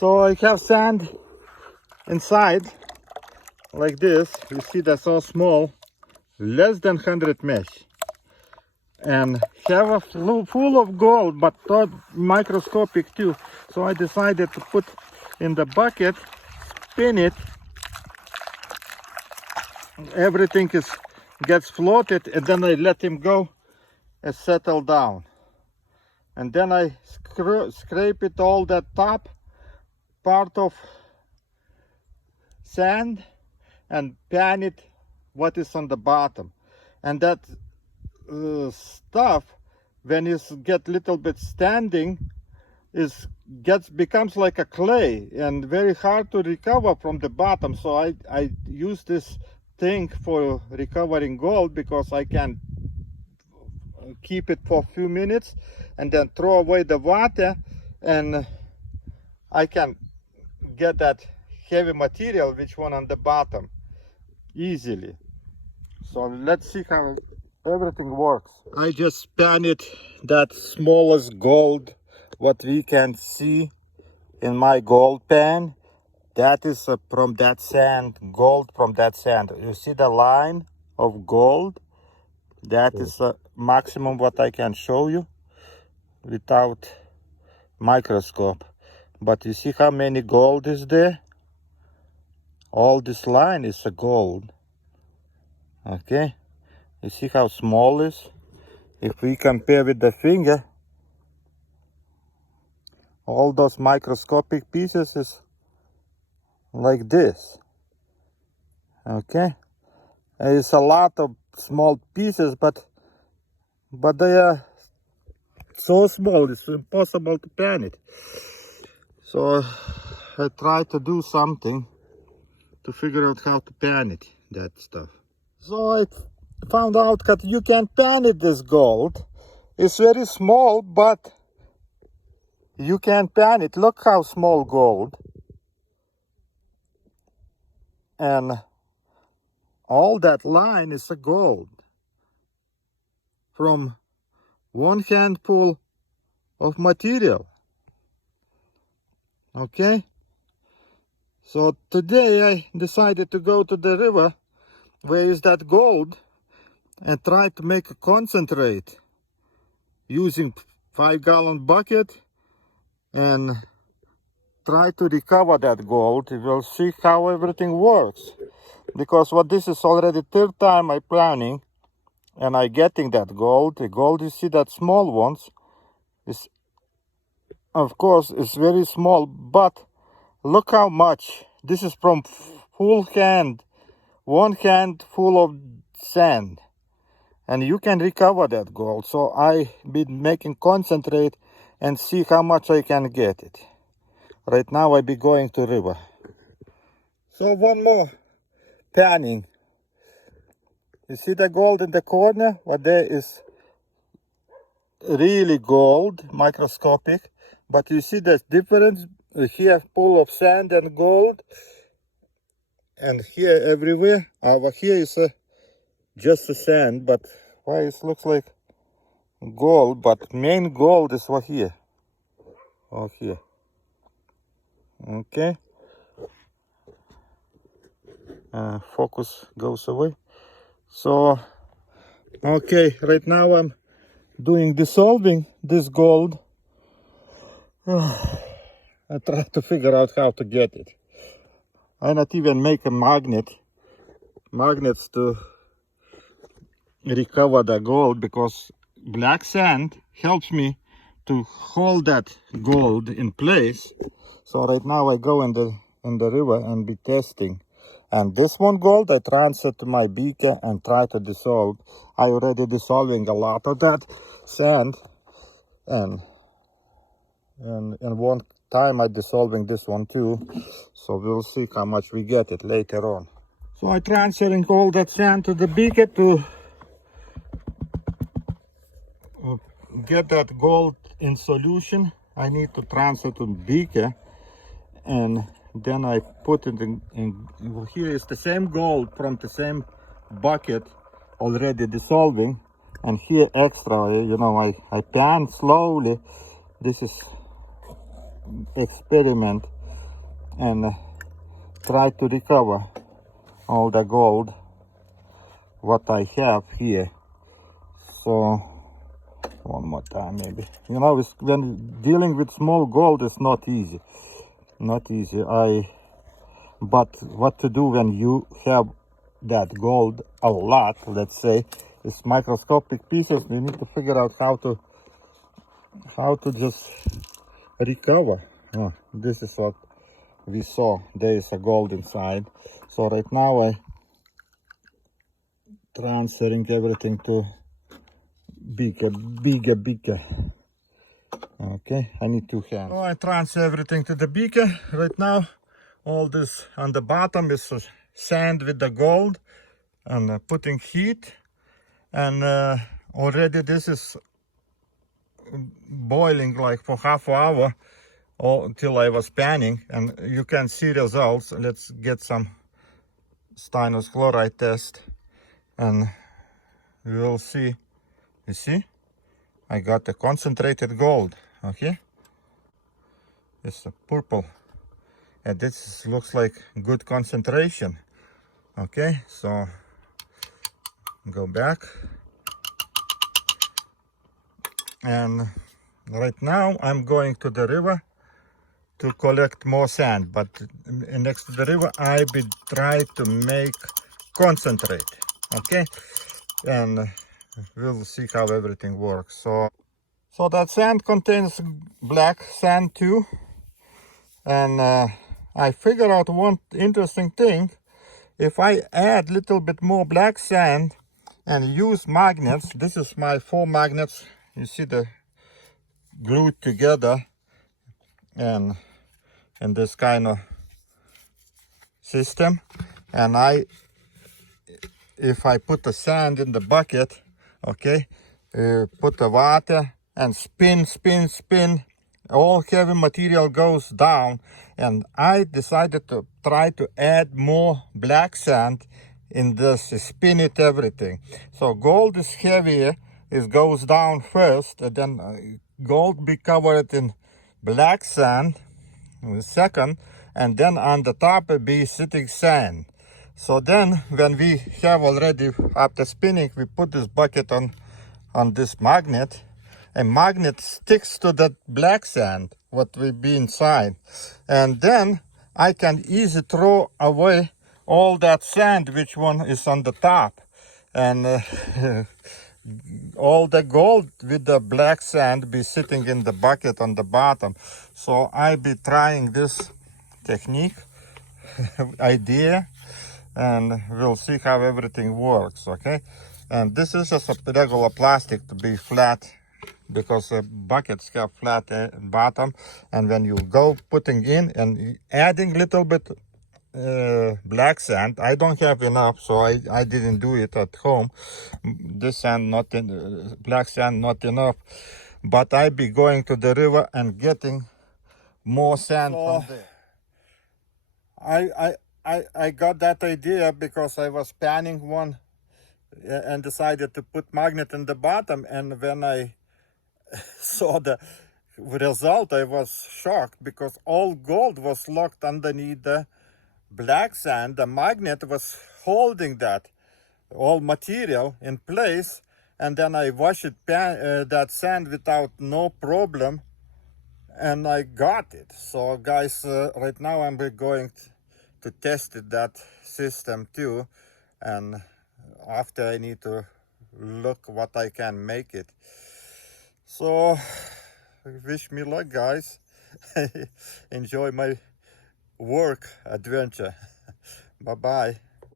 So I have sand inside like this. You see that's so small, less than 100 mesh. And have a full of gold, but not microscopic too. So I decided to put in the bucket, spin it. Everything gets floated, and then I let him go and settle down. And then I scrape it all that top part of sand and pan it what is on the bottom. And that stuff, when it get little bit standing, becomes like a clay and very hard to recover from the bottom. So I use this thing for recovering gold, because I can keep it for a few minutes and then throw away the water, and I can get that heavy material which one on the bottom easily. So let's see how everything works. I just pan it that smallest gold what we can see in my gold pan. That is from that sand, gold from that sand. You see the line of gold? That is the maximum what I can show you without microscope. But you see how many gold is there? All this line is a gold. Okay, you see how small it is? If we compare with the finger, all those microscopic pieces is like this. Okay, it's a lot of small pieces, but they are so small it's impossible to pan it. So I try to do something to figure out how to pan it, that stuff. So I found out that you can pan it, this gold. It's very small, but you can pan it. Look how small gold. And all that line is a gold from one handful of material. Okay? So today I decided to go to the river where is that gold and try to make a concentrate using 5-gallon bucket and try to recover that gold. We'll see how everything works, because this is already third time I planning and I getting that gold. The gold, you see that small ones, is of course it's very small, but look how much. This is from full hand, one hand full of sand, and you can recover that gold. So I been making concentrate and see how much I can get it. Right now I be going to river. So one more panning. You see the gold in the corner? What there is really gold, microscopic, but you see the difference here, full of sand and gold, and here everywhere. Over here is just a sand, but why it looks like gold, but main gold is over here. Over here. Okay. Focus goes away. So, okay, right now I'm doing dissolving this gold. I try to figure out how to get it. I not even make a magnets to recover the gold, because black sand helps me to hold that gold in place. So right now I go in the river and be testing. And this one gold I transfer to my beaker and try to dissolve. I already dissolving a lot of that sand, and one time I dissolving this one too. So we'll see how much we get it later on. So I transferring all that sand to the beaker to get that gold in solution. I need to transfer to beaker, and then I put it in here is the same gold from the same bucket already dissolving, and here extra, you know, I pan slowly. This is experiment and try to recover all the gold what I have here. So one more time maybe. You know, when dealing with small gold is not easy. Not easy. But what to do when you have that gold a lot, let's say, is microscopic pieces. We need to figure out how to just recover. Oh, this is what we saw. There is a gold inside. So right now I transferring everything to bigger. Okay, I need 2 hands. Oh, I transfer everything to the beaker. Right now, all this on the bottom is sand with the gold, and putting heat. And already this is boiling like for half an hour until I was panning, and you can see results. Let's get some stannous chloride test, and we will see. You see, I got the concentrated gold. Okay, it's a purple, and this looks like good concentration. Okay, so go back, and right now I'm going to the river to collect more sand, but next to the river I will try to make concentrate. Okay, and we'll see how everything works. So that sand contains black sand too, and I figured out one interesting thing. If I add a little bit more black sand and use magnets, this is my 4 magnets, you see the glued together and in this kind of system, and if I put the sand in the bucket, okay, put the water and spin, all heavy material goes down, and I decided to try to add more black sand in this, spin it everything. So gold is heavier, it goes down first, and then gold be covered in black sand second, and then on the top it be sitting sand. So then when we have already, after spinning, we put this bucket on this magnet. A magnet sticks to that black sand what will be inside, and then I can easily throw away all that sand which one is on the top, and all the gold with the black sand be sitting in the bucket on the bottom. So I be trying this technique idea, and we'll see how everything works. Okay, and this is just a regular plastic to be flat, because the buckets have flat bottom, and when you go putting in and adding little bit black sand, I don't have enough, so I didn't do it at home. This sand not in, black sand not enough, but I be going to the river and getting more sand from there. I got that idea because I was panning one and decided to put magnet in the bottom, and when I saw the result, I was shocked, because all gold was locked underneath the black sand. The magnet was holding that all material in place, and then I washed that sand without no problem, and I got it. So guys, right now I'm going to test that system too, and after I need to look what I can make it. So wish me luck, guys. Enjoy my work adventure. Bye bye.